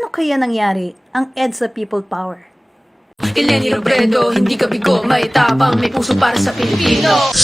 Paano kaya nangyari ang EDSA People Power? Eleni Robredo, hindi ka bigo, may tapang, may puso para sa Pilipino.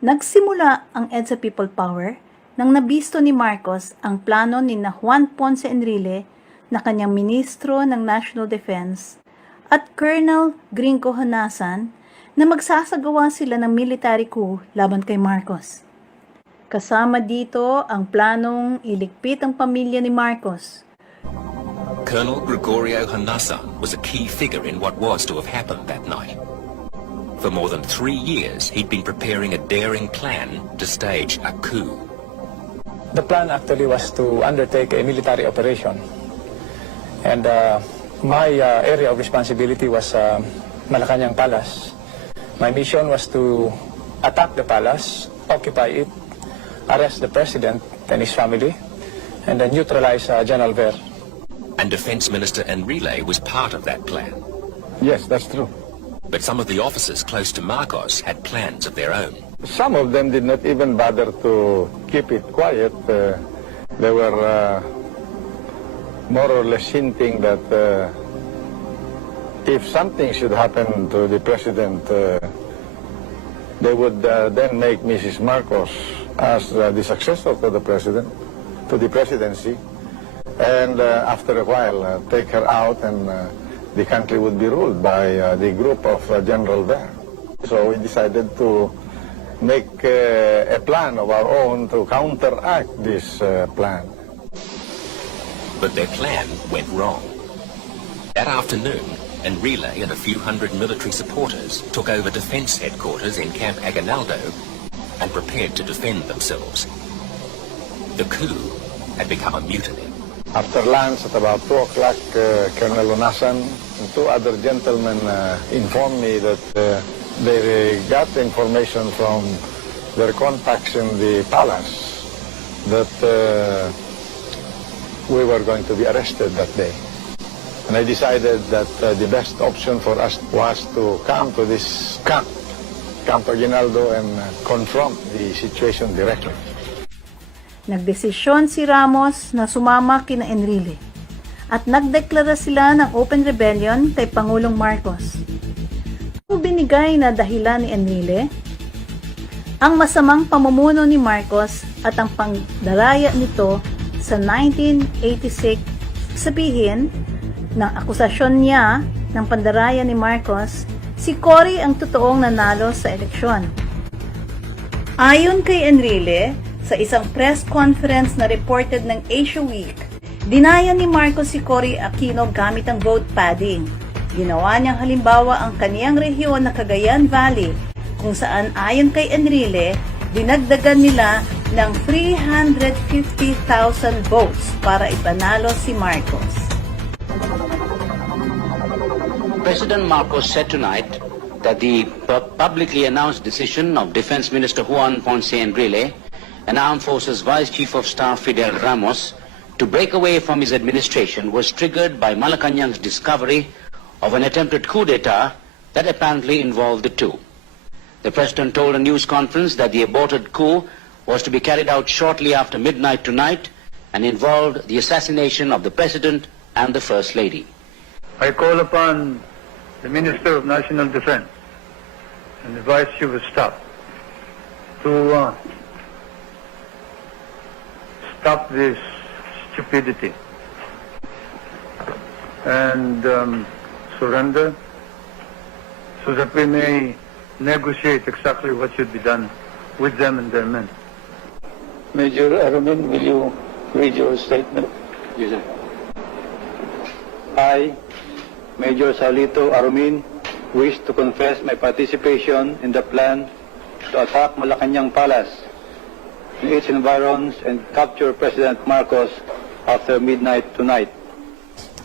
Nagsimula ang EDSA People Power nang nabisto ni Marcos ang plano ni Juan Ponce Enrile na kanyang Ministro ng National Defense at Colonel Gringo Honasan na magsasagawa sila ng military coup laban kay Marcos. Kasama dito ang planong iligpit ang pamilya ni Marcos. Colonel Gringo Honasan was a key figure in what was to have happened that night. For more than 3 years, he'd been preparing a daring plan to stage a coup. The plan actually was to undertake a military operation. And my area of responsibility was Malacanang Palace. My mission was to attack the palace, occupy it, arrest the president and his family, and then neutralize General Ver. And Defense Minister Enrile was part of that plan. Yes, that's true. But some of the officers close to Marcos had plans of their own. Some of them did not even bother to keep it quiet. They were more or less hinting that if something should happen to the president, they would then make Mrs. Marcos as the successor to the president, to the presidency, and after a while take her out and the country would be ruled by the group of General Ver. So we decided to make a plan of our own to counteract this plan. But their plan went wrong. That afternoon, Enrile and a few hundred military supporters took over defense headquarters in Camp Aguinaldo and prepared to defend themselves. The coup had become a mutiny. After lunch at about 2 o'clock, Colonel Honasan and 2 other gentlemen informed me that they got information from their contacts in the palace that we were going to be arrested that day. And I decided that the best option for us was to come to this Camp Aguinaldo, and confront the situation directly. Nagdesisyon si Ramos na sumama kina Enrile at nagdeklara sila ng open rebellion kay Pangulong Marcos. Ang binigay na dahilan ni Enrile, ang masamang pamumuno ni Marcos at ang pangdaraya nito sa 1986, sabihin ng akusasyon niya ng pandaraya ni Marcos, si Cory ang totoong nanalo sa eleksyon. Ayon kay Enrile, sa isang press conference na reported ng Asia Week, dinaya ni Marcos si Cory Aquino gamit ang vote padding. Ginawa niyang halimbawa ang kaniyang rehiyon na Cagayan Valley, kung saan ayon kay Enrile, dinagdagan nila ng 350,000 votes para ipanalo si Marcos. President Marcos said tonight that the publicly announced decision of Defense Minister Juan Ponce Enrile and Armed Forces Vice Chief of Staff Fidel Ramos to break away from his administration was triggered by Malacanang's discovery of an attempted coup d'etat that apparently involved the two. The President told a news conference that the aborted coup was to be carried out shortly after midnight tonight and involved the assassination of the President and the First Lady. I call upon the Minister of National Defense and the Vice Chief of Staff to stop this stupidity and surrender so that we may negotiate exactly what should be done with them and their men. Major Aramin, will you read your statement? Yes, sir. I, Major Salito Aramin, wish to confess my participation in the plan to attack Malacanang Palace and its environs and capture President Marcos after midnight tonight.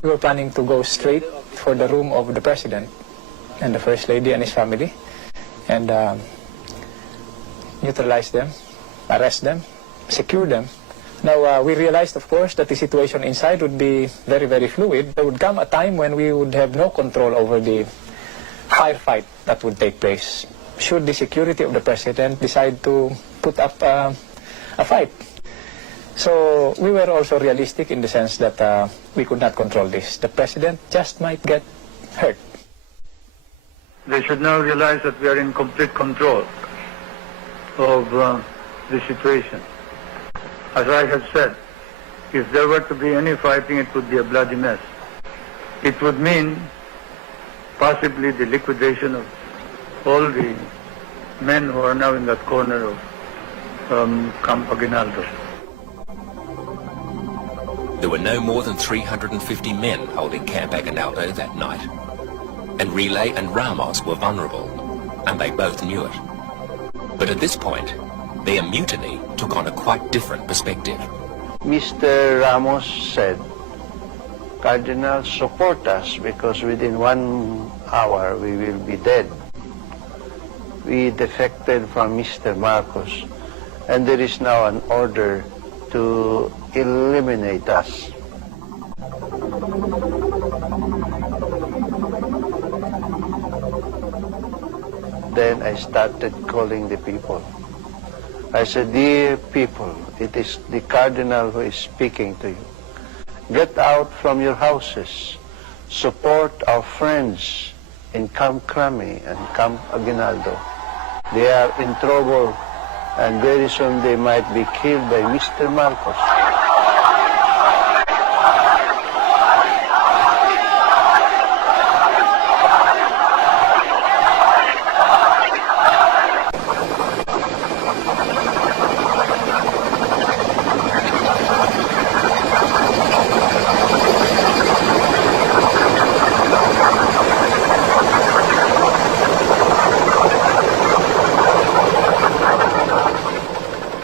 We were planning to go straight for the room of the President and the First Lady and his family and neutralize them, arrest them, secure them. Now, we realized, of course, that the situation inside would be very, very fluid. There would come a time when we would have no control over the firefight that would take place should the security of the President decide to put up a fight. So we were also realistic in the sense that we could not control this. The President just might get hurt. They should now realize that we are in complete control of the situation. As I have said, if there were to be any fighting, it would be a bloody mess. It would mean possibly the liquidation of all the men who are now in that corner of Camp Aguinaldo. There were no more than 350 men holding Camp Aguinaldo that night. Enrile and Ramos were vulnerable, and they both knew it. But at this point, their mutiny took on a quite different perspective. Mr. Ramos said, Cardinal, support us because within 1 hour we will be dead. We defected from Mr. Marcos, and there is now an order to eliminate us. Then I started calling the people. I said, dear people, it is the Cardinal who is speaking to you. Get out from your houses. Support our friends in Camp Crami and Camp Aguinaldo. They are in trouble, and very soon they might be killed by Mr. Marcos.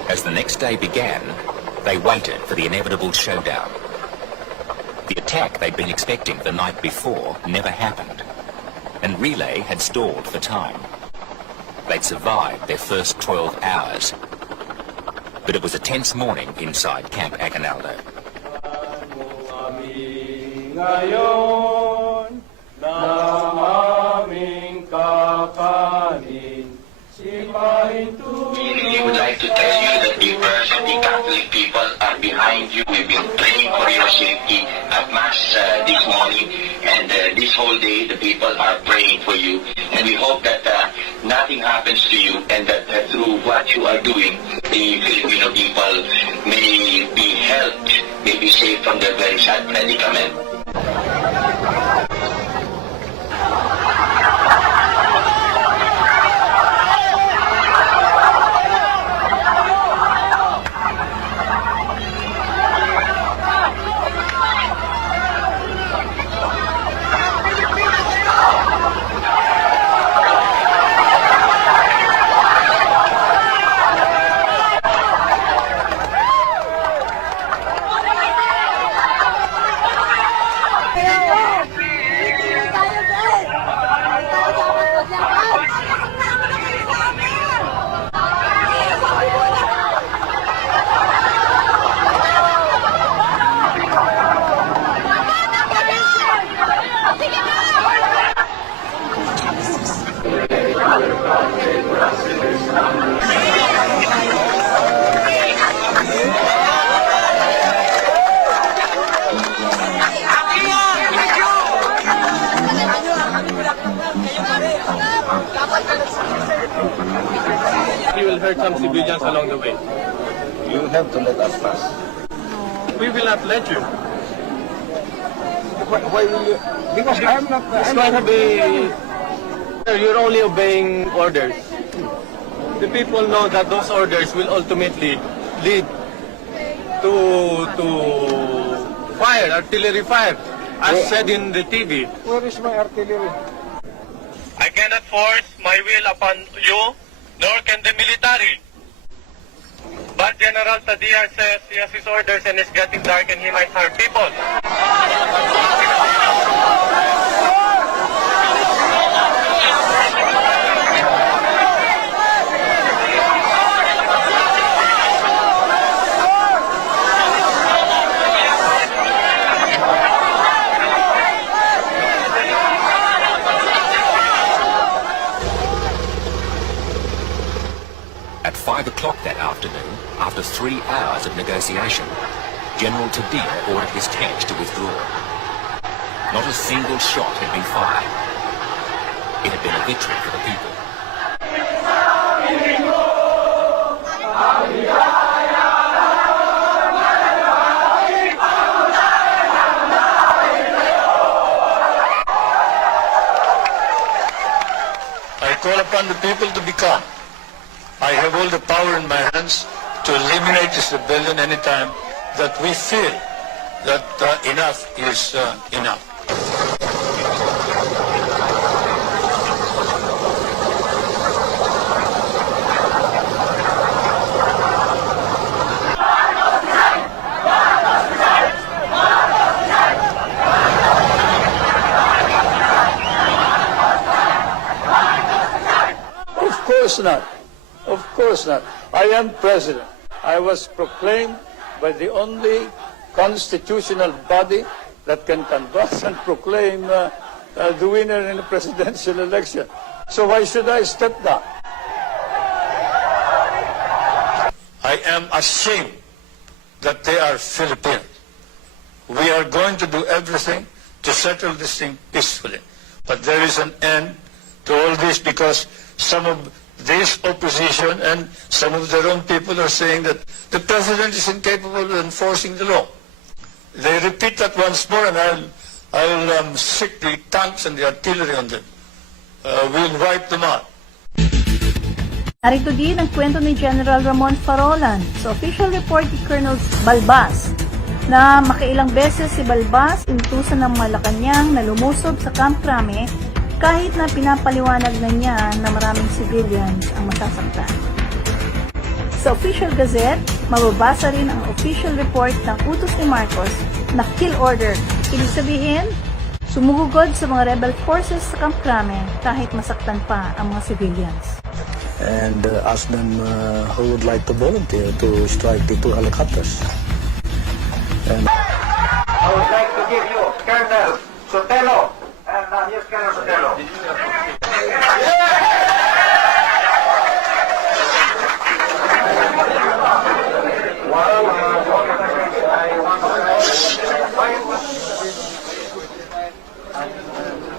As the next day began, they waited for the inevitable showdown. The attack they'd been expecting the night before never happened, and Relay had stalled for time. They'd survived their first 12 hours, but it was a tense morning inside Camp Aguinaldo. We would like to tell you that the First and the Catholic people are behind you. We've been praying for your safety at Mass this morning, and this whole day the people are praying for you. And we hope that nothing happens to you, and that through what you are doing, the Filipino people may be helped, may be saved from their very sad predicament. You will hurt some civilians along the way. You have to let us pass. We will not let you. Why will you? Because I'm not... It's going to be... You're only obeying orders. The people know that those orders will ultimately lead to fire, artillery fire, as said in the TV. Where is my artillery? I cannot force my will upon you. nor can the military. But General Tadia says he has his orders and it's getting dark and he might harm people. At 5 o'clock that afternoon, after 3 hours of negotiation, General Tadia ordered his tanks to withdraw. Not a single shot had been fired. It had been a victory for the people. I call upon the people to be calm. I have all the power in my hands to eliminate this rebellion anytime that we feel that enough is enough. Of course not. Of course not. I am president. I was proclaimed by the only constitutional body that can canvass and proclaim the winner in a presidential election. So why should I step down? I am ashamed that they are Filipinos. We are going to do everything to settle this thing peacefully. But there is an end to all this because some of this opposition and some of their own people are saying that the president is incapable of enforcing the law. They repeat that once more, and I'll sick the tanks and the artillery on them. We'll wipe them out. Narito din ang kwento ni General Ramon Farolan sa official report ni Colonel Balbas na makailang beses si Balbas intusan ng Malacanang na lumusob sa Camp Crame kahit na pinapaliwanag na niya na maraming civilians ang masasaktan. Sa official gazette, mababasa rin ang official report ng utos ni Marcos na kill order. Ibig sabihin, sumugod sa mga rebel forces sa Camp Crame kahit masaktan pa ang mga civilians. And ask them who would like to volunteer to strike the 2 helicopters. And I would like to give you Colonel Sotelo. And here's Colonel Sotelo.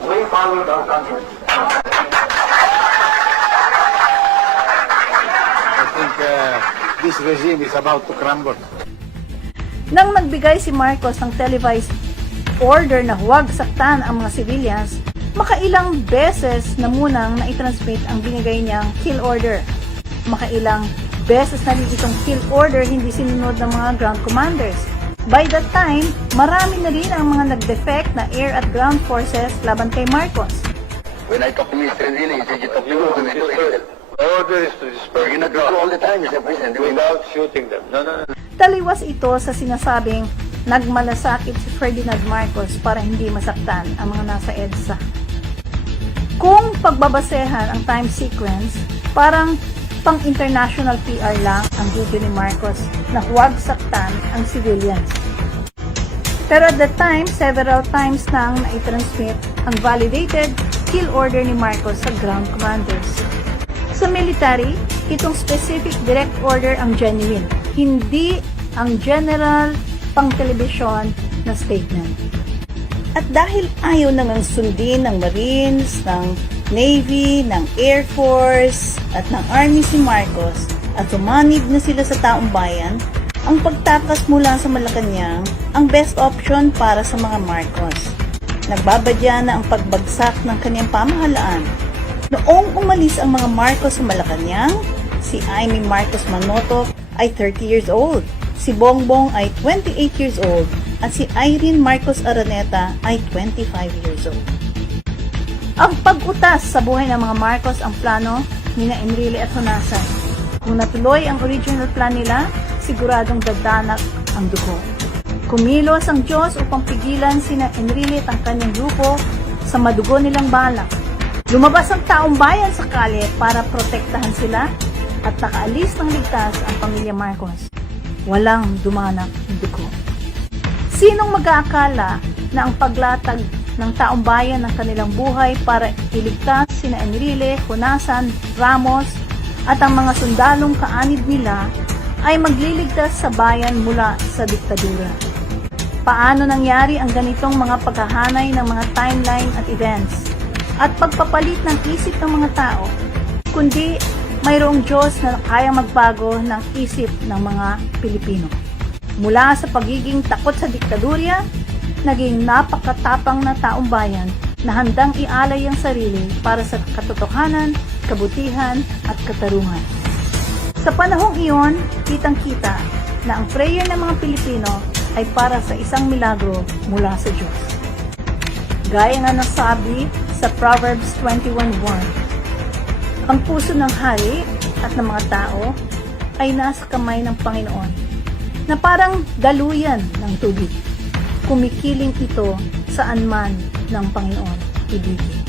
We followed our country. I think this regime is about to crumble. Nang nagbigay si Marcos ng televised order na huwag saktan ang mga civilians, makailang beses na munang na-transmit ang binigay niyang kill order. Makailang beses na rin itong kill order hindi sinunod ng mga ground commanders. By that time, marami na rin ang mga nag-defect na air at ground forces laban kay Marcos. When I talk to Ministro Enrile, he said you talk to me when I do it. Order is to disperse You not do all the time, Mr. President. without shooting them. No. Taliwas ito sa sinasabing nagmalasakit si Ferdinand Marcos para hindi masaktan ang mga nasa EDSA. Kung pagbabasehan ang time sequence, parang pang-international PR lang ang video ni Marcos na huwag saktan ang civilians. Pero at the time, several times nang na-transmit ang validated kill order ni Marcos sa ground commanders. Sa military, itong specific direct order ang genuine, hindi ang general pang-telebisyon na statement. At dahil ayaw nang sundin ng Marines, ng Navy, ng Air Force, at ng Army si Marcos, at sumanib na sila sa taong bayan, ang pagtakas mula sa Malacanang ang best option para sa mga Marcos. Nagbabadya na ang pagbagsak ng kanyang pamahalaan. Noong umalis ang mga Marcos sa Malacanang, si Amy Marcos Manotoc ay 30 years old, si Bongbong ay 28 years old, at si Irene Marcos Araneta ay 25 years old. Ang pag-utas sa buhay ng mga Marcos ang plano nina Enrile at Honasan. Kung natuloy ang original plan nila, siguradong dadanak ang dugo. Kumilos ang Diyos upang pigilan sina Enrile at ang kanyang grupo sa madugo nilang balak. Lumabas ang taong bayan sa kalye para protektahan sila at nakaalis ng ligtas ang pamilya Marcos. Walang dumanak ng dugo. Sinong mag-aakala na ang paglatag ng taong bayan ng kanilang buhay para iligtas sina Enrile, Honasan, Ramos at ang mga sundalong kaanib nila ay magliligtas sa bayan mula sa diktadura? Paano nangyari ang ganitong mga paghahanay ng mga timeline at events at pagpapalit ng isip ng mga tao, kundi mayroong Diyos na kayang magbago ng isip ng mga Pilipino. Mula sa pagiging takot sa diktadurya, naging napakatapang na taong bayan na handang ialay ang sarili para sa katotohanan, kabutihan at katarungan. Sa panahong iyon, kitang-kita na ang prayer ng mga Pilipino ay para sa isang milagro mula sa Diyos. Gaya nga ng sabi sa Proverbs 21:1, ang puso ng hari at ng mga tao ay nasa kamay ng Panginoon, na parang daluyan ng tubig. Kumikiling ito saan man ng Panginoon ibigin.